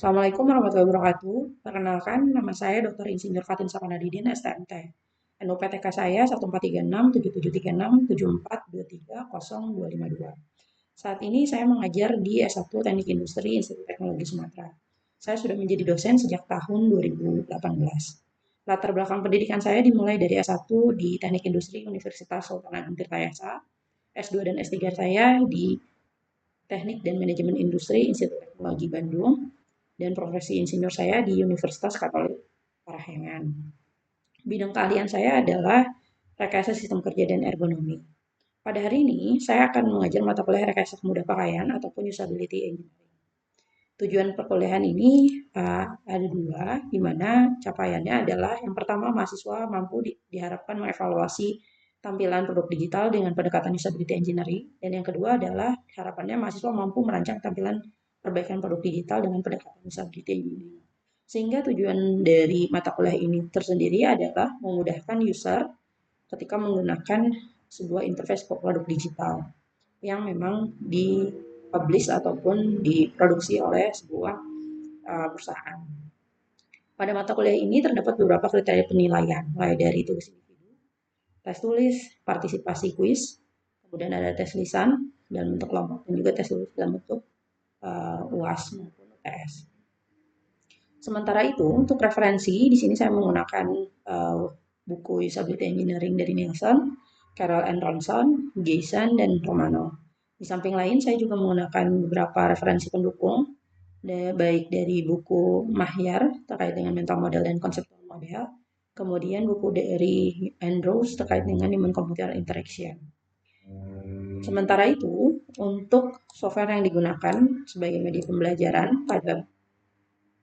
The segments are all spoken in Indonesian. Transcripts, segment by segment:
Assalamualaikum warahmatullahi wabarakatuh. Perkenalkan, nama saya Dr. Insinyur Fatin Sapanadidin, STMT. NUPTK saya 1436773747423052. Saat ini saya mengajar di S1 Teknik Industri Institut Teknologi Sumatera. Saya sudah menjadi dosen sejak tahun 2018. Latar belakang pendidikan saya dimulai dari S1 di Teknik Industri Universitas Sultan Agung Tirtayasa, S2 dan S3 saya di Teknik dan Manajemen Industri Institut Teknologi Bandung, dan profesi insinyur saya di Universitas Katolik Parahyangan. Bidang keahlian saya adalah rekayasa sistem kerja dan ergonomi. Pada hari ini, saya akan mengajar mata kuliah rekayasa kemudahan pakaian ataupun usability engineering. Tujuan perkuliahan ini ada dua, di mana capaiannya adalah yang pertama, mahasiswa mampu diharapkan mengevaluasi tampilan produk digital dengan pendekatan usability engineering, dan yang kedua adalah harapannya mahasiswa mampu merancang tampilan perbaikan produk digital dengan pendekatan usability engineering. Sehingga tujuan dari mata kuliah ini tersendiri adalah memudahkan user ketika menggunakan sebuah interface produk digital yang memang dipublish ataupun diproduksi oleh sebuah perusahaan. Pada mata kuliah ini terdapat beberapa kriteria penilaian, mulai dari tugas individu, tes tulis, partisipasi kuis, kemudian ada tes lisan dalam bentuk kelompok, dan juga tes tulis dalam bentuk UAS maupun UTS. Sementara itu, untuk referensi, di sini saya menggunakan buku Usability Engineering dari Nielsen, Carroll and Ronson, Jason, dan Romano. Di samping lain, saya juga menggunakan beberapa referensi pendukung, baik dari buku Mahyar terkait dengan mental model dan konseptual model, kemudian buku dari Andrews terkait dengan human computer interaction. Sementara itu, untuk software yang digunakan sebagai media pembelajaran pada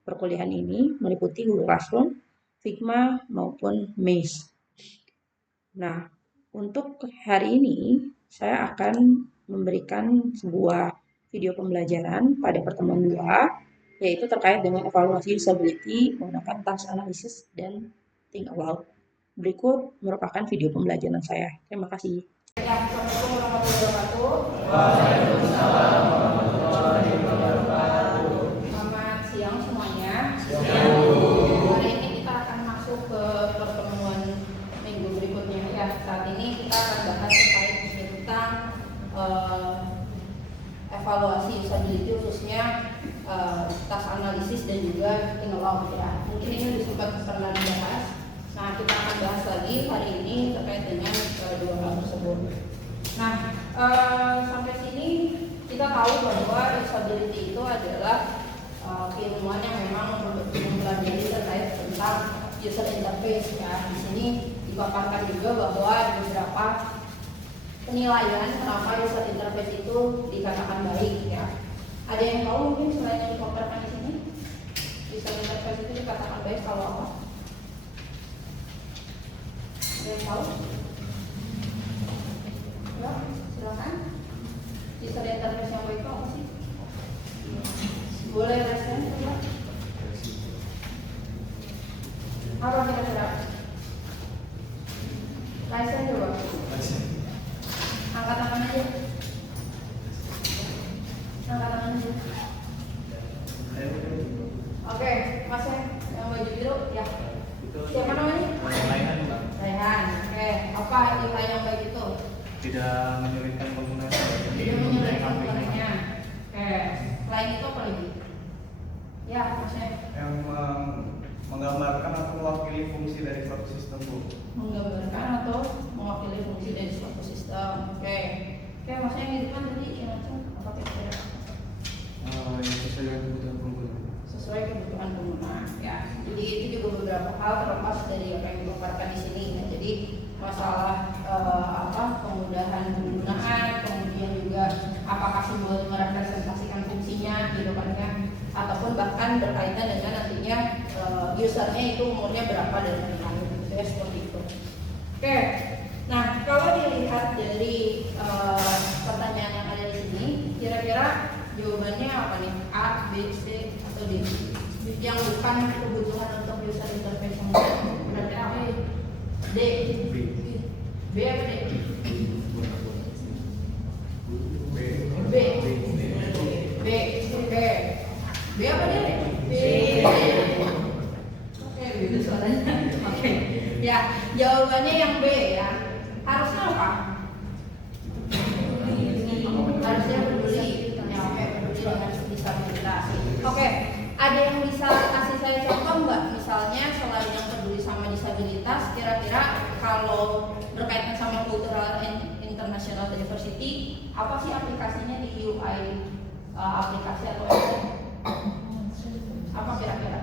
perkuliahan ini meliputi Google Classroom, Figma, maupun Maze. Nah, untuk hari ini saya akan memberikan sebuah video pembelajaran pada pertemuan 2, yaitu terkait dengan evaluasi usability menggunakan task analysis dan think aloud. Berikut merupakan video pembelajaran saya. Terima kasih. Assalamualaikum warahmatullahi wabarakatuh. Selamat siang semuanya. Hari ini kita akan masuk ke pertemuan minggu berikutnya ya. Saat ini kita akan bahas terkait tentang evaluasi usability khususnya task analisis dan juga think aloud ya. Mungkin ini sempat pernah dibahas. Nah, kita akan bahas lagi hari ini terkait dengan dua hal tersebut. Nah, sampai sini kita tahu bahwa usability itu adalah keilmuan yang memang mempelajari terkait tentang user interface ya. Di sini dipaparkan juga bahwa ada beberapa penilaian kenapa user interface itu dikatakan baik ya. Ada yang tahu mungkin selain yang dipaparkan di sini? User interface itu dikatakan baik kalau apa? Ada yang tahu? Ya, silakan. User interface yang baik itu apa sih? Boleh resen coba? Apa kira-kira? Resen coba? Angkat tangan aja. Angkat tangan aja. Oke, Mas yang baju biru ya. Siapa namanya? Raihan, Mbak. Raihan. Oke, apa nilai yang baik itu? Tidak menyulitkan pengguna. Tidak menyulitkan penggunanya. Oke, selain itu apa lagi? Ya, Mas. Yang menggambarkan atau mewakili fungsi dari suatu sistem, Bu. Menggambarkan atau mewakili fungsi dari suatu sistem. Oke, maksudnya itu kan tadi yang apa kira-kira? Yang sesuai dengan kebutuhan pengguna. Sesuai kebutuhan pengguna. Ya, jadi itu juga beberapa hal terlepas dari apa yang dipaparkan di sini. Ya. Jadi masalah kemudahan penggunaan, kemudian juga apakah simbol merepresentasikan fungsinya gitu kan ya, ataupun bahkan berkaitan dengan nantinya usernya itu umurnya berapa dan lain-lain gitu ya, seperti itu. Oke, nah kalau dilihat dari pertanyaan yang ada di sini, kira-kira jawabannya apa nih? A, B, C, atau D? Yang bukan kebutuhan untuk user interface yang kira-kira apa? D. B apa D? B. B. Oke. B apa D? Oke, begitu suaranya. Oke. Ya, jawabannya yang B ya. Harusnya apa? Harusnya peduli. Ya, oke, peduli dengan disabilitas. Oke, ada yang bisa kasih saya contoh nggak? Misalnya selain yang peduli sama disabilitas, kira-kira kalau berkaitan sama cultural and international diversity, apa sih aplikasinya di UI aplikasi atau website? Apa kira-kira?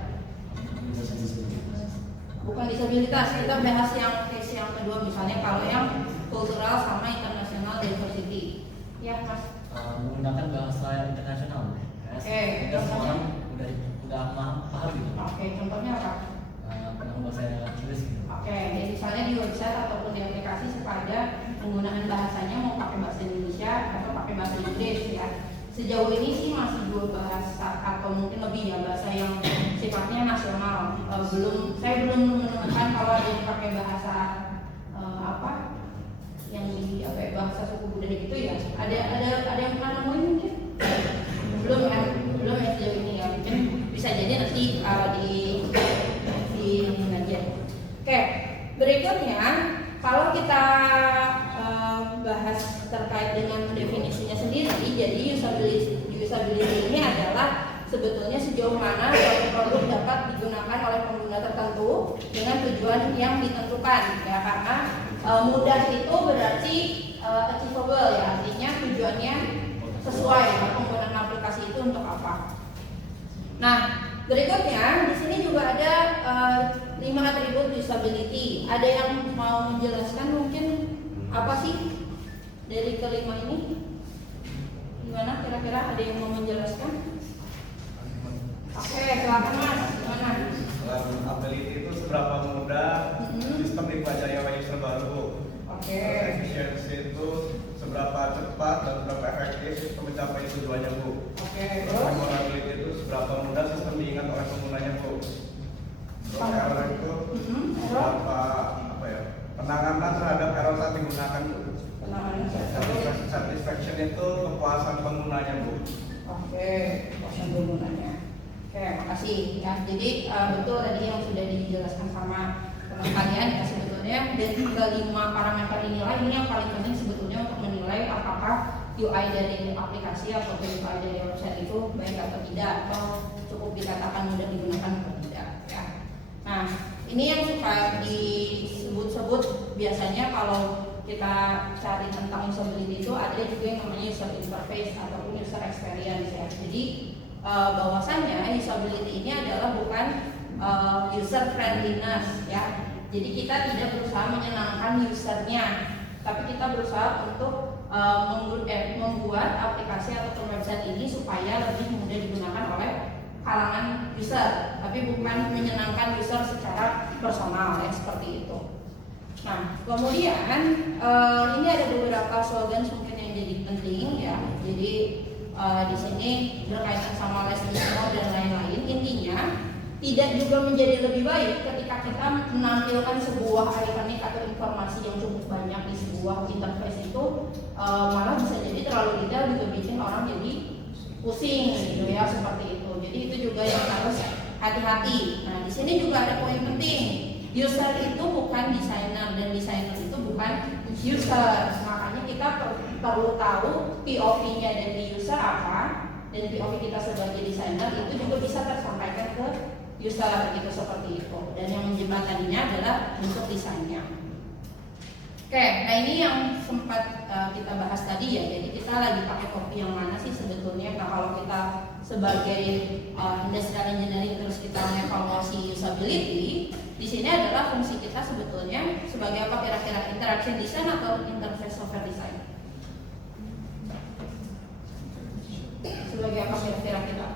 Bukan disabilitas, kita bahas yang case yang kedua, misalnya kalau yang cultural sama international diversity. Ya, Mas. Menggunakan bahasa internasional. Oke, Kita semua orang udah paham gitu. Oke, contohnya apa? Pernah bahasa Inggris gitu. Oke, jadi misalnya di website ataupun di aplikasi suka ada penggunaan bahasanya mau pakai bahasa Indonesia atau pakai bahasa Inggris ya. Sejauh ini sih masih dua bahasa atau mungkin lebih ya bahasa yang sifatnya nasional. Saya belum menemukan kalau ada yang pakai bahasa apa yang di bahasa suku budaya gitu ya. Ada yang pernah nemuin mungkin? Belum ya sejauh ini ya. Mungkin bisa jadi nanti di pengajian. Oke, berikutnya kalau kita bahas terkait dengan definisinya sendiri, jadi usability ini adalah sebetulnya sejauh mana suatu produk dapat digunakan oleh pengguna tertentu dengan tujuan yang ditentukan ya, karena mudah itu berarti achievable ya, artinya tujuannya sesuai ya, penggunaan aplikasi itu untuk apa. Nah, berikutnya di sini juga ada 5 atribut usability. Ada yang mau menjelaskan mungkin apa sih dari kelima ini? Gimana kira-kira, ada yang mau menjelaskan? Oke, silakan Mas. Gimana? Ability itu seberapa mudah sistem dipelajari oleh user baru, Bu. Oke. Efisiensi itu seberapa cepat dan seberapa efektif sistem mencapai tujuannya, Bu. Oke. Memorability itu seberapa mudah sistem diingat oleh penggunanya, Bu. Terus error itu seberapa penanganan terhadap error saat digunakan, Bu. Satisfaction itu kepuasan penggunanya, Bu. Oke, kepuasan penggunanya. Oke, makasih ya. Jadi betul tadi yang sudah dijelaskan sama teman kalian ya, sebetulnya dari kelima parameter inilah ini yang paling penting sebetulnya untuk menilai apakah UI dari aplikasi atau UI dari website itu baik atau tidak, atau cukup dikatakan mudah digunakan atau tidak ya. Nah, ini yang suka disebut-sebut biasanya kalau kita cari tentang usability itu ada juga yang namanya user interface ataupun user experience ya. Jadi bahwasannya usability ini adalah bukan user friendliness ya. Jadi kita tidak berusaha menyenangkan usernya, tapi kita berusaha untuk membuat aplikasi atau website ini supaya lebih mudah digunakan oleh kalangan user, tapi bukan menyenangkan user secara personal ya, seperti itu. Nah, kemudian ini ada beberapa slogan mungkin yang jadi penting ya. Jadi di sini berkaitan sama less is more dan lain-lain. Intinya tidak juga menjadi lebih baik ketika kita menampilkan sebuah ikonik atau informasi yang cukup banyak di sebuah interface itu, malah bisa jadi terlalu detail juga bikin orang jadi pusing gitu ya, seperti itu. Jadi itu juga yang harus hati-hati. Nah, di sini juga ada poin penting. User itu bukan desainer dan desainer itu bukan user. Makanya kita perlu tahu POV-nya dari user apa, dan POV kita sebagai desainer itu juga bisa tersampaikan ke user gitu, seperti itu. Dan yang menjembataninya adalah bentuk desainnya. Oke, nah ini yang sempat kita bahas tadi ya. Jadi kita lagi pakai copy yang mana sih sebetulnya? Nah, kalau kita sebagai industrial engineering terus kita mengevaluasi usability, di sini adalah fungsi kita sebetulnya sebagai apa kira-kira? Interaction design atau interface software design? Sebagai apa kira-kira kita?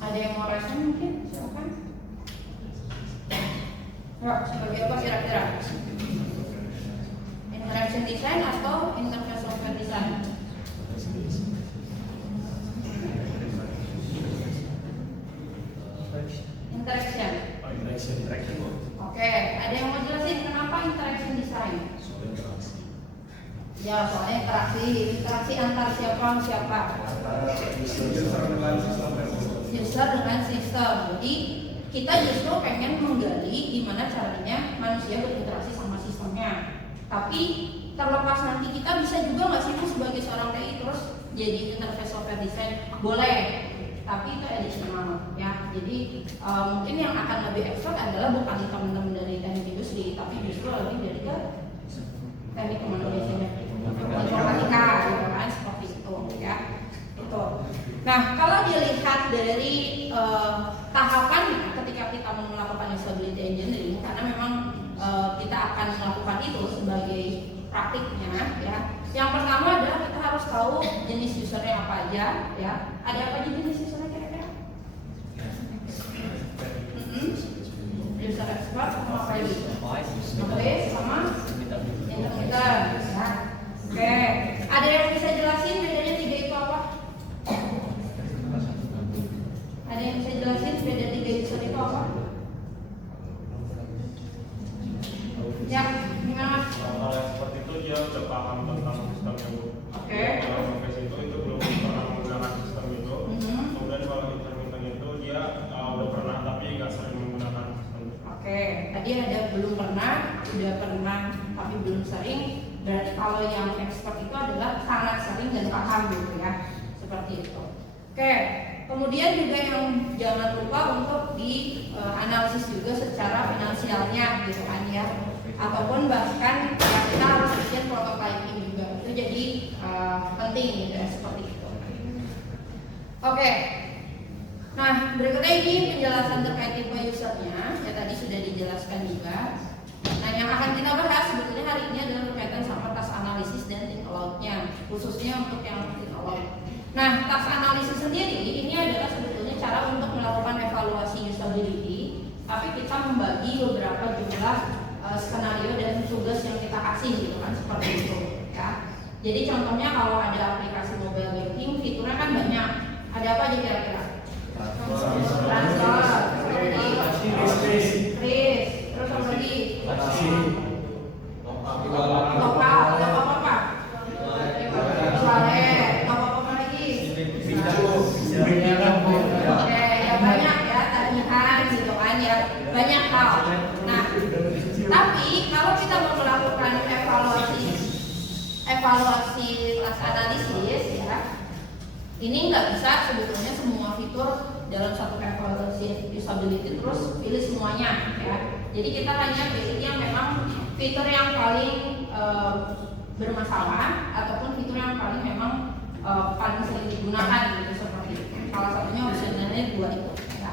Ada yang mau respon mungkin? Silakan. Ya, sebagai apa kira-kira? Interaction design atau interface software design? Interaction. Oke, ada yang mau jelasin kenapa interaction design? Ya, soalnya interaksi antar siapa? User dengan sistem, User user dengan sistem. Jadi kita justru pengen menggali gimana caranya manusia berinteraksi sama sistemnya. Tapi terlepas nanti kita bisa juga nggak sih Bu, sebagai seorang TI terus jadi interface software design? Boleh, tapi itu additional ya. Jadi mungkin yang akan lebih expert adalah bukan teman-teman dari teknik industri, tapi justru lebih dari ke teknik komunikasinya, informatika gitu kan, seperti itu ya. Itu. Nah, kalau dilihat dari tahapan ketika kita mau melakukan usability engineering, karena memang kita akan melakukan itu sebagai praktiknya ya. Yang pertama adalah kita harus tahu jenis usernya apa aja ya. Ada apa aja jenis usernya kira-kira? User expert sama apa lagi? Oke, sama interpreter ya. Oke, ada yang bisa jelasin bedanya tiga itu apa? Ada yang bisa jelasin beda tiga user itu apa? Ya, gimana? Kalau expert itu dia udah paham tentang sistemnya Bu. Oke. Kalau sampai situ itu belum pernah menggunakan sistem itu. Kemudian kalau intermittent itu dia udah pernah tapi nggak sering menggunakan sistem. Oke, tadi ada belum pernah, udah pernah tapi belum sering. Berarti kalau yang expert itu adalah sangat sering dan paham gitu ya, seperti itu. Oke, kemudian juga yang jangan lupa untuk dianalisis juga secara finansialnya gitu kan ya, ataupun bahkan ya, kita harus bikin prototyping juga, itu jadi penting gitu ya, seperti itu. Oke, nah berikutnya ini penjelasan terkait tipe usernya ya, tadi sudah dijelaskan juga. Nah yang akan kita bahas sebetulnya hari ini adalah berkaitan sama task analisis dan think aloud-nya, khususnya untuk yang think aloud. Nah, task analisis sendiri ini adalah sebetulnya cara untuk melakukan evaluasi usability, tapi kita membagi beberapa jumlah skenario dan tugas yang kita kasih gitu kan, seperti itu ya. Jadi contohnya kalau ada aplikasi mobile banking, fiturnya kan banyak. Ada apa aja kira-kira? Transfer, kris, terus apa lagi? Lokal, apa? Wallet, apa lagi? Oke, ya banyak ya, tagihan gitu kan ya, banyak hal. Nah, tapi kalau kita mau melakukan evaluasi task analisis ya, ini nggak bisa sebetulnya semua fitur dalam satu evaluasi usability terus pilih semuanya ya. Jadi kita hanya pilih yang memang fitur yang paling bermasalah ataupun fitur yang paling memang paling sering digunakan gitu, seperti itu. Salah satunya sebenarnya dua itu ya.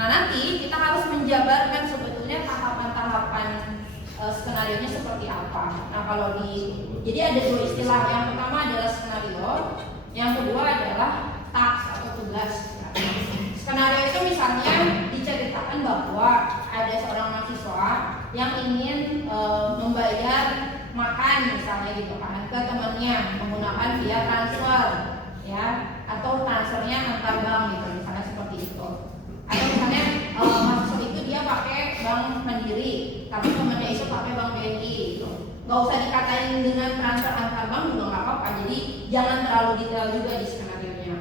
Nah nanti kita harus menjabarkan sebetulnya tahapan-tahapan skenario-nya seperti apa. Nah jadi ada dua istilah. Yang pertama adalah skenario, yang kedua adalah task atau tugas. Skenario itu misalnya diceritakan bahwa ada seorang mahasiswa yang ingin membayar makan misalnya gitu kan ke temannya menggunakan via transfer ya, atau transfernya antar bank gitu misalnya, seperti itu. Atau misalnya mahasiswa itu dia pakai bank Mandiri tapi temannya itu pakai bank BNI gitu. Gak usah dikatain dengan transfer antar bank juga nggak apa-apa, jadi jangan terlalu detail juga di skenario-nya.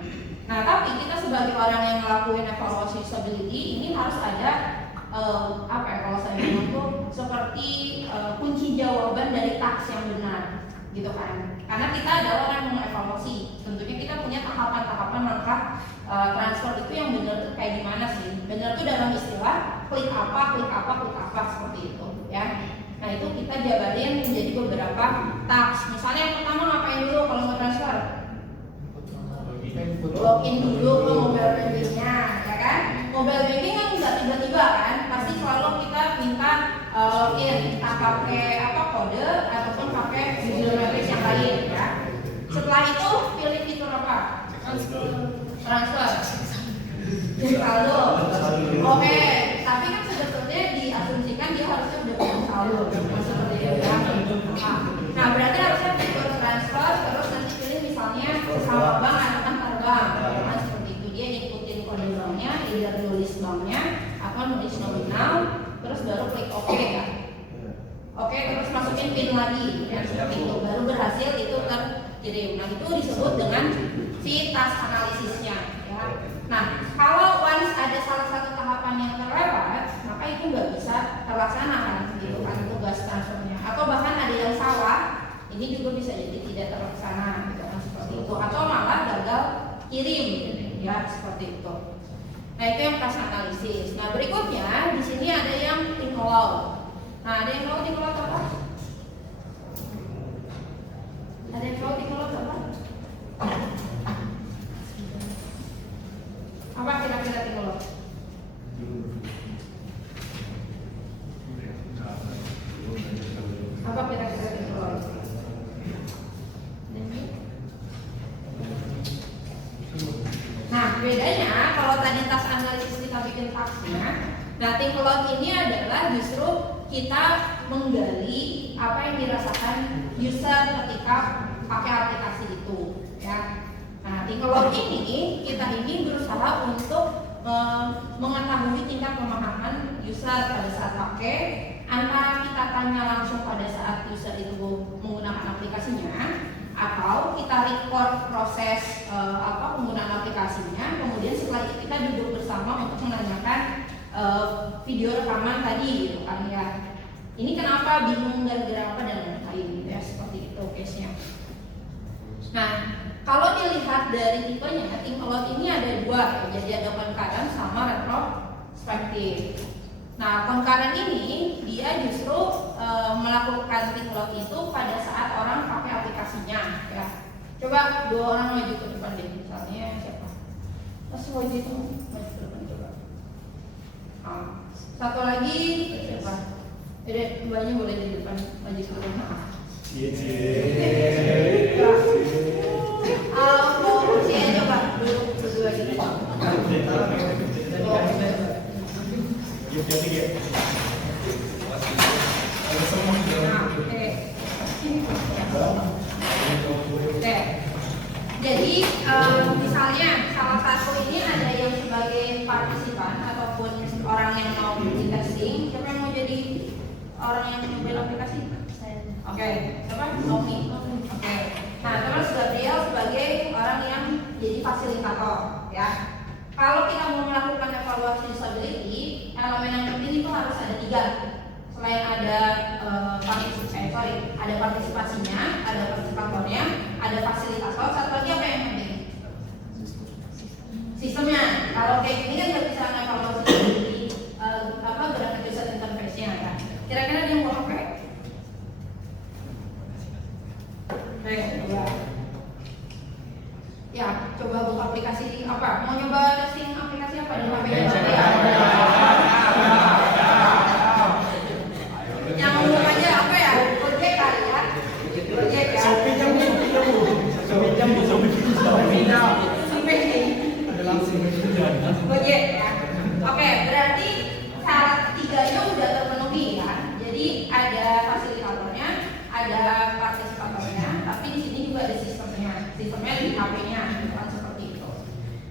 Nah tapi kita sebagai orang yang ngelakuin evaluasi usability ini harus ada kalau saya bilang tuh seperti kunci jawaban dari task yang benar gitu kan, karena kita adalah orang yang mengevaluasi, tentunya kita punya tahapan-tahapan langkah transfer itu yang benar tuh kayak gimana sih. Benar tuh dalam istilah klik apa seperti itu ya. Nah itu kita jabarin menjadi beberapa task. Misalnya yang pertama ngapain dulu kalau mau transfer? Login dulu ke mobile bankingnya ya kan. Mobile banking kan nggak tiba-tiba kan, pasti selalu kita minta login, entah pakai kode ataupun pakai biometris yang lain ya. Setelah itu pilih fitur apa? Transfer. Saldo. Oke, tapi kan sebetulnya diasumsikan dia harusnya udah punya saldo seperti itu ya. Nah berarti harusnya fitur transfer, terus nanti pilih misalnya sama bank atau antar bank, nah, seperti itu. Dia ikutin kode banknya, either nulis banknya atau nulis nominal, terus baru klik OK ya. Oke, terus masukin PIN lagi ya, seperti itu, baru berhasil itu terkirim. Nah itu disebut dengan si task analisisnya ya. Nah kalau itu nggak bisa terlaksana kan, gitu kan tugas transfernya. Atau bahkan ada yang salah, ini juga bisa jadi tidak terlaksana, gitu kan seperti itu. Atau malah gagal kirim, ya seperti itu. Nah itu yang task analisis. Nah berikutnya di sini ada yang think aloud. Nah ada yang tahu think aloud apa? Ada yang tahu think aloud apa? Apa kira-kira think aloud? Apa kira-kira think aloud? Nah bedanya kalau tadi task analisis kita bikin tasknya, nah think aloud ini adalah justru kita menggali apa yang dirasakan user ketika pakai aplikasi itu, ya. Nah think aloud ini kita ini berusaha untuk mengetahui tingkat pemahaman user pada saat pakai, antara kita tanya langsung pada saat user itu menggunakan aplikasinya, atau kita record proses penggunaan aplikasinya, kemudian setelah itu kita duduk bersama untuk menanyakan video rekaman tadi, gitu kan ya. Ini kenapa, bingung gara-gara apa, dan lain-lain, ya seperti itu case-nya. Nah, kalau dilihat dari tipenya, think aloud ini ada dua, ya. Jadi ada concurrent sama retrospective. Nah, concurrent ini dia justru melakukan think aloud itu pada saat orang pakai aplikasinya, ya. Coba dua orang maju ke depan deh, misalnya siapa? Mas Wajib itu maju ke depan coba. Satu lagi siapa? Jadi mbaknya boleh di depan maju ke depan. Kursinya coba duduk berdua di depan. Oke. Jadi misalnya salah satu ini ada yang sebagai partisipan ataupun orang yang mau di testing. Siapa yang mau jadi orang yang membuat aplikasi? Oke. Siapa? Nomi. Oke. Nah, terus Gabriel sebagai orang yang jadi fasilitator, ya. Kalau kita mau melakukan evaluasi usability, elemen yang penting itu harus ada 3. Selain ada ada partisipasinya, ada partisipatornya, ada fasilitator, satu lagi apa yang penting? Sistemnya. Kalau kayak gini kan nggak bisa evaluasi usability gerakan user interface-nya, kan? Kira-kira dia mau apa? Ya, coba buka aplikasi apa? Mau nyoba testing aplikasi apa di HP-nya? Yang umum aja apa ya? Gojek kali ya? Gojek ya? Gojek ya? Oke, berarti syarat 3-nya udah terpenuhi ya. Jadi ada fasilitatornya, ada partisipatornya, tapi di sini juga ada sistemnya di HP-nya, bukan seperti itu.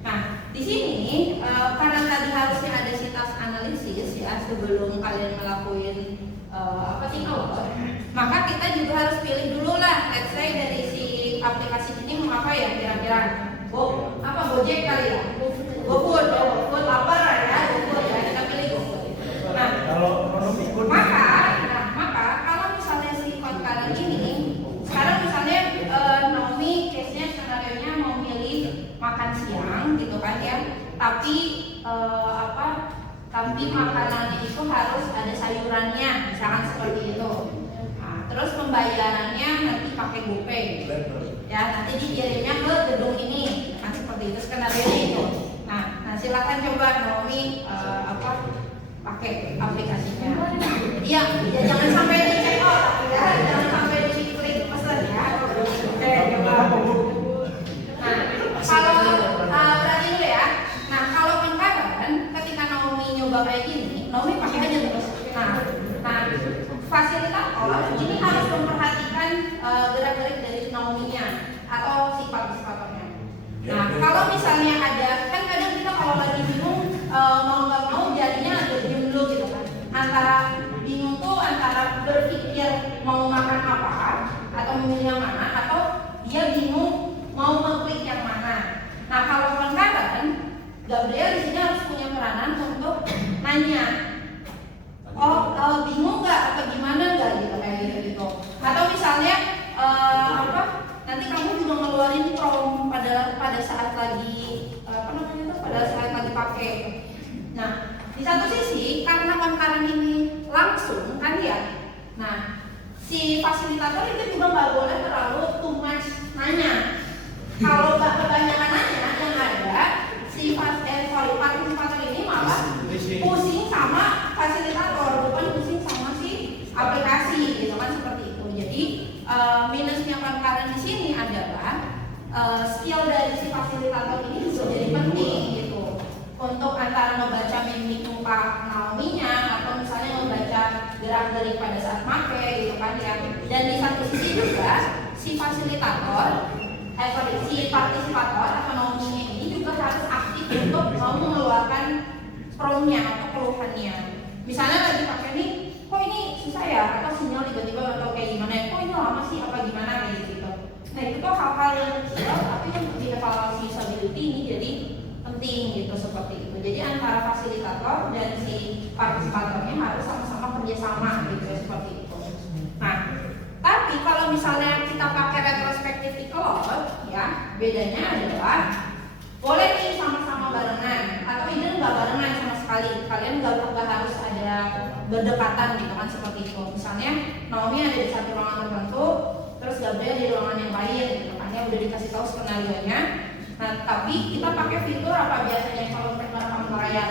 Nah, di sini karena tadi harusnya ada si task analisis ya sebelum kalian ngelakuin maka kita juga harus pilih dulu lah. Let's say dari si aplikasi ini mau apa ya kira-kira? Gojek kali ya? GoFood lapar ya, GoFood ya, kita pilih GoFood. Nah, maka kalau misalnya si concurrent ini sekarang misalnya Naomi case-nya skenario-nya mau milih makan siang gitu kan ya, tapi tapi makanannya itu harus ada sayurannya, misalkan seperti itu. Nah, terus pembayarannya nanti pakai GoPay, ya nanti dikirimnya ke gedung ini, kan seperti itu skenario-nya itu. Nah silakan coba Naomi pakai aplikasinya. Iya, ya jangan sampai di check out, ya jangan sampai di klik pesan ya. Oke, coba. Nah, kalau berarti dulu ya. Nah, kalau concurrent ketika Naomi nyoba kayak gini, Naomi pakai aja terus. Nah, fasilitator ini harus memperhatikan gerak-gerik dari Naomi-nya atau si partisipatornya. Nah, kalau misalnya ada, kan kadang kita kalau lagi bingung mau nggak mau jadinya agak diem dulu gitu kan. Antara bingung tuh antara berpikir mau makan apa atau memilih yang mana, atau dia bingung mau mengklik yang mana. Nah, kalau concurrent, Gabriel di sini harus punya peranan untuk nanya bingung nggak apa gimana nggak gitu kayak gitu. Atau misalnya nanti kamu juga ngeluarin prom pada saat lagi pada saat lagi pakai. Nah, di satu sisi karena concurrent ini langsung kan ya. Nah, si fasilitator itu juga nggak boleh terlalu too much nanya. Kalau nggak kebanyakan nanya, yang ada si partisipator ini malah pusing sama fasilitator, bukan pusing sama si aplikasi, gitu kan seperti itu. Jadi minusnya concurrent di sini adalah skill dari si fasilitator ini juga jadi penting gitu untuk antara membaca mimik muka Naomi-nya atau misalnya membaca gerak-gerik pada saat make gitu kan ya. Dan di satu sisi juga si fasilitator si partisipator atau Naomi-nya ini juga harus aktif untuk mau mengeluarkan promnya atau keluhannya. Misalnya lagi pakai nih, kok ini susah ya, atau sinyal tiba-tiba atau kayak gimana ya, kok ini lama sih apa gimana kayak gitu. Nah itu tuh hal-hal yang kecil tapi yang dievaluasi usability ini jadi penting gitu seperti itu. Jadi antara fasilitator dan si partisipatornya harus sama-sama kerjasama gitu ya seperti itu. Nah, tapi kalau misalnya kita pakai retrospektif cloud ya, bedanya adalah boleh nih sama-sama barengan atau ini nggak barengan sama sekali. Kalian nggak harus ada berdekatan gitu kan seperti itu. Misalnya Naomi ada di satu ruangan tertentu, terus Gabriel di ruangan yang lain gitu kan ya, udah dikasih tahu skenario-nya. Nah, tapi kita pakai fitur apa biasanya kalau merekam layar?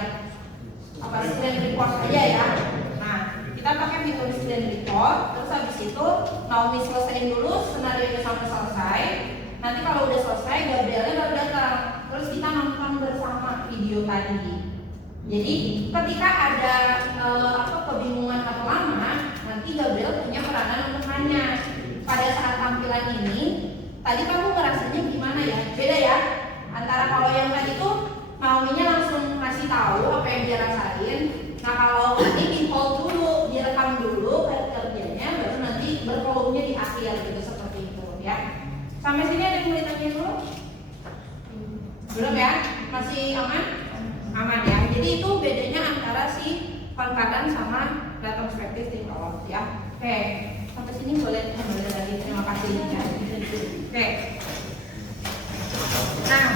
Apa screen record aja ya. Nah, kita pakai fitur screen record, terus habis itu Naomi selesaiin dulu skenario sampai selesai. Nanti kalau udah selesai, Gabrielnya baru datang. Terus kita nonton bersama video tadi. Jadi ketika ada kebingungan atau lama, nanti Gabriel punya peranan untuk nanya. Pada saat tampilan ini, tadi kamu ngerasanya gimana ya? Beda ya. Antara kalau yang tadi tuh Naomi-nya langsung ngasih tahu apa yang dia rasain. Nah kalau ini di hold dulu, direkam dulu kerjanya, baru nanti bervolumenya di akhir gitu seperti itu ya. Sampai sini ada yang mau ditanya dulu? Belum ya? Masih aman? Aman ya. Jadi itu bedanya antara si concurrent sama retrospektif cloud ya. Oke, sampai sini boleh lagi. Terima kasih ya. Oke. Nah,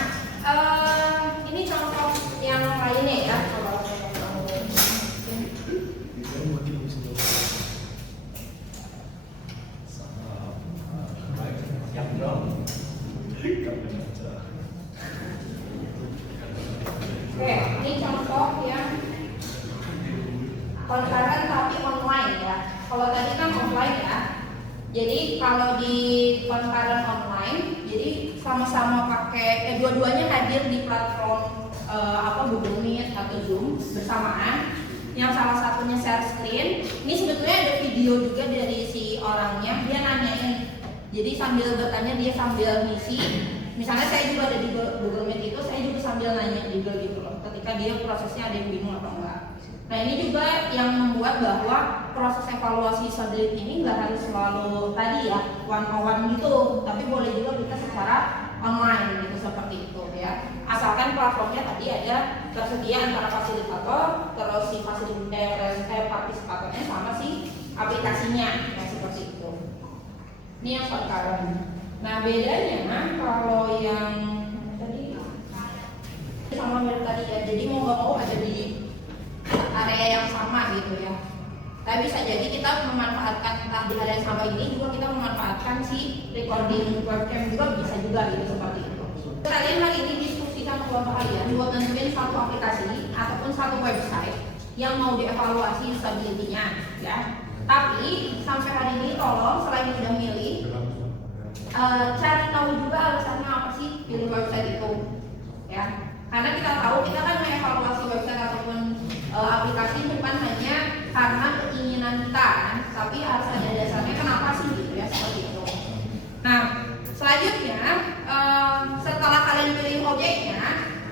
ini contoh yang lainnya ya. Kalau oke, ini contoh yang concurrent tapi online ya. Kalau tadi kan offline ya. Jadi kalau di concurrent online, jadi sama-sama pakai dua-duanya hadir di platform Google Meet atau Zoom bersamaan. Yang salah satunya share screen. Ini sebetulnya ada video juga dari si orangnya, dia nanyain. Jadi sambil bertanya dia sambil ngisi. Misalnya saya juga ada di Google Meet itu, saya juga sambil nanya juga gitu loh. Ketika dia prosesnya ada yang bingung atau enggak. Nah ini juga yang membuat bahwa proses evaluasi usability ini nggak harus selalu tadi ya one on one gitu, tapi boleh juga kita secara online gitu seperti itu ya. Asalkan platformnya tadi ada tersedia antara fasilitator, terus si partisipatornya sama si aplikasinya ya seperti itu. Ini yang concurrent. Nah bedanya kalau yang tadi sama mirip tadi ya, jadi mau nggak mau ada di area yang sama gitu ya. Tapi bisa jadi kita memanfaatkan di area yang sama ini juga kita memanfaatkan si recording webcam juga bisa juga gitu seperti itu. Kalian hari ini diskusi sama kelompok kalian buat nentuin satu aplikasi ataupun satu website yang mau dievaluasi usability-nya ya. Tapi sampai hari ini tolong selain udah milih cari tahu juga alasannya apa sih pilih website itu ya. Karena kita tahu kita kan mengevaluasi website ataupun aplikasi bukan hanya karena keinginan kita kan, tapi harus ada dasarnya kenapa sih gitu ya seperti itu. Nah selanjutnya setelah kalian pilih objeknya,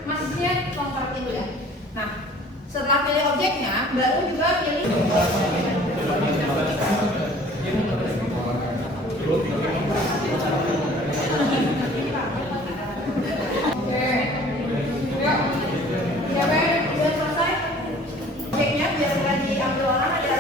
maksudnya convert itu ya. Nah setelah pilih objeknya, baru juga pilih biar selesai objeknya biar nggak diambil orang aja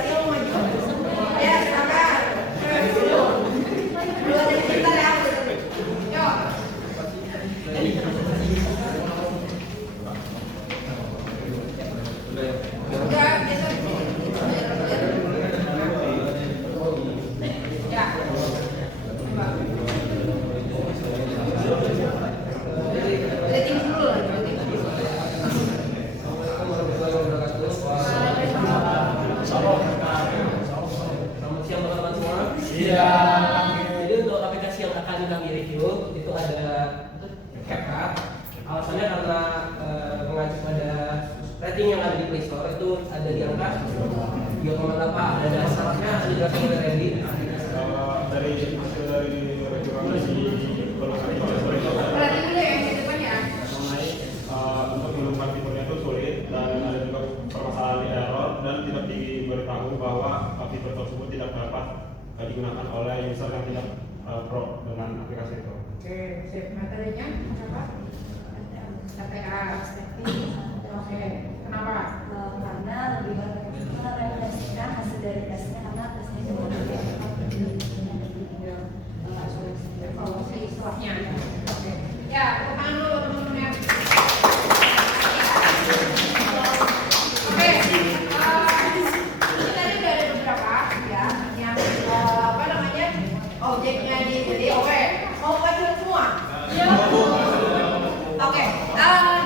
rating yang ada di Play Store itu ada di angka 3,8. Ada dasarnya dijelaskan oleh Randy. Dari hasil dari regulasi perusahaan investor itu Berarti dulu yang di depannya. mengenai untuk menemukan fiturnya itu sulit dan ada juga permasalahan di error dan tidak diberitahu bahwa fitur tersebut tidak dapat digunakan oleh user yang tidak pro dengan aplikasi itu. Oke, sip. Materinya apa? KTA. Oke, kenapa? Karena lebih merepresentasikan hasil dari tesnya karena tesnya cuma Evaluasi istilahnya. Oke. Ya, tepuk tangan dulu teman-teman ya. Oke, ini tadi udah ada beberapa ya yang apa namanya objeknya di video. Oke, mau baca semua? Iya. Oke,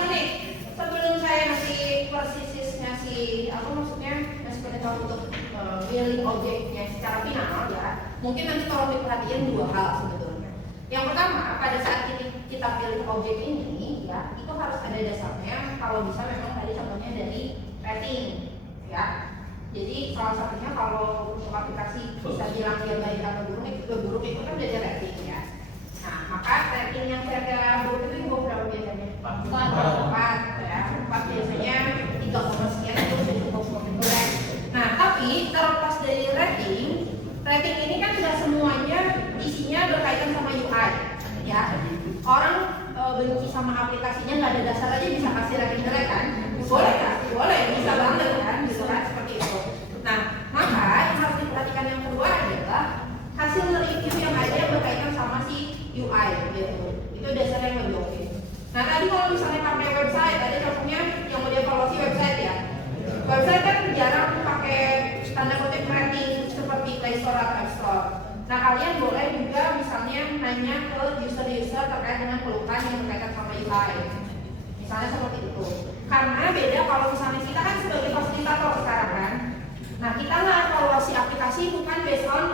gini, sebelum saya ngasih persis ngasih apa maksudnya ngasih pengetahuan untuk milih objeknya secara final ya, mungkin nanti kalau diperhatiin dua hal sebetulnya. Yang pertama, pada saat kita pilih objek ini ya, itu harus ada dasarnya. Kalau bisa memang tadi contohnya dari rating ya. Jadi salah satunya kalau untuk aplikasi bisa bilang dia baik atau buruk itu kan dari rating ya. Nah, maka rating yang saya buruk itu juga berapa biasanya? 4 ya. 4 biasanya 3, sekian itu sudah cukup jelek. Nah, tapi terlepas dari rating ini kan tidak semuanya isinya berkaitan sama UI ya. Orang benci sama aplikasinya nggak ada dasar aja bisa kasih rating jelek kan? Boleh kan? Boleh, bisa banget kan? Gitu kan, seperti itu. Nah, maka yang harus diperhatikan yang kedua adalah hasil review yang ada yang berkaitan sama si UI gitu. Itu dasarnya yang lebih oke. Nah, tadi kalau misalnya pakai website, tadi contohnya yang mau dievaluasi website ya. Website kan jarang pakai tanda kutip rating seperti Play Store atau App Store. Nah, kalian boleh juga misalnya nanya ke user-user terkait dengan keluhan yang berkaitan sama UI. Misalnya seperti itu. Karena beda kalau misalnya kita kan sebagai fasilitator sekarang kan. Nah, kita nggak evaluasi aplikasi bukan based on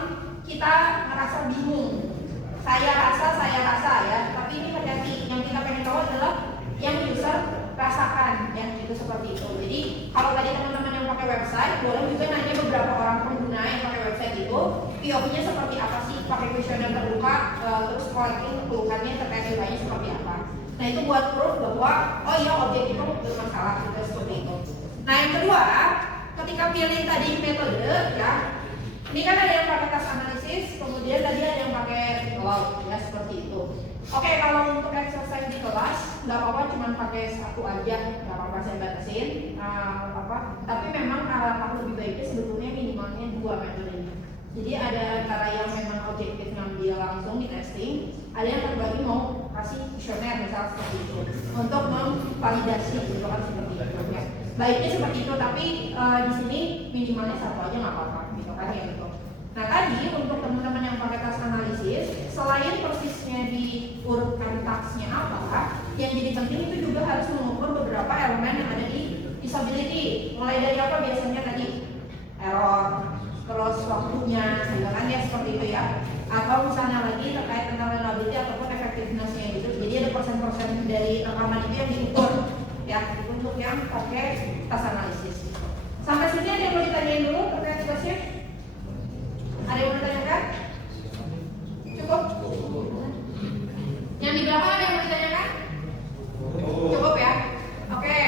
kita merasa bingung. Saya rasa ya. Tapi ini hati-hati. Yang kita pengen tahu adalah yang user rasakan yang itu seperti itu. Jadi kalau tadi teman-teman yang pakai website boleh juga nanya beberapa orang pengguna yang pakai website itu POV-nya seperti apa sih, pakai kuesioner terbuka, terus collecting keluhannya terkait UI-nya seperti apa. Nah, itu buat proof bahwa oh iya objek itu bermasalah gitu seperti itu. Nah, yang kedua, ketika pilih tadi metode ya, ini kan ada yang pakai task analisis, kemudian tadi ada yang pakai log ya seperti itu. Oke, kalau untuk exercise di kelas nggak apa-apa, cuma pakai satu aja, nggak apa-apa saya batasin, tapi memang alangkah lebih baiknya sebetulnya minimalnya 2 metode ini. Jadi ada antara yang memang objektif ngambil langsung di testing, ada yang terbagi mau kasih kuesioner misal seperti itu untuk memvalidasi gitu kan seperti itu ya. Baiknya seperti itu, tapi di sini minimalnya satu aja nggak apa-apa gitu kan ya gitu. Nah, tadi untuk teman-teman yang pakai task analisis, selain persisnya diurutkan tasknya apa, yang jadi penting itu juga harus mengukur beberapa elemen yang ada di usability. Mulai dari apa biasanya tadi? Error, terus waktunya, kan ya seperti itu ya. Atau misalnya lagi terkait tentang reliability ataupun effectiveness-nya gitu. Jadi ada persen-persen dari rekaman itu yang diukur ya untuk yang pakai task analisis. Sampai sini ada yang mau ditanyain dulu terkait tugasnya? Ada yang mau ditanyakan? Cukup? Yang di belakang ada yang mau ditanyakan? Cukup ya? Oke.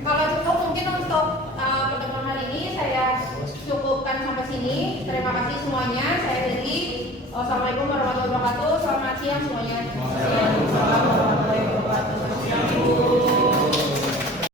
Kalau cukup mungkin untuk pertemuan hari ini saya cukupkan sampai sini. Terima kasih semuanya. Saya Dery. Wassalamualaikum warahmatullahi wabarakatuh. Selamat siang semuanya.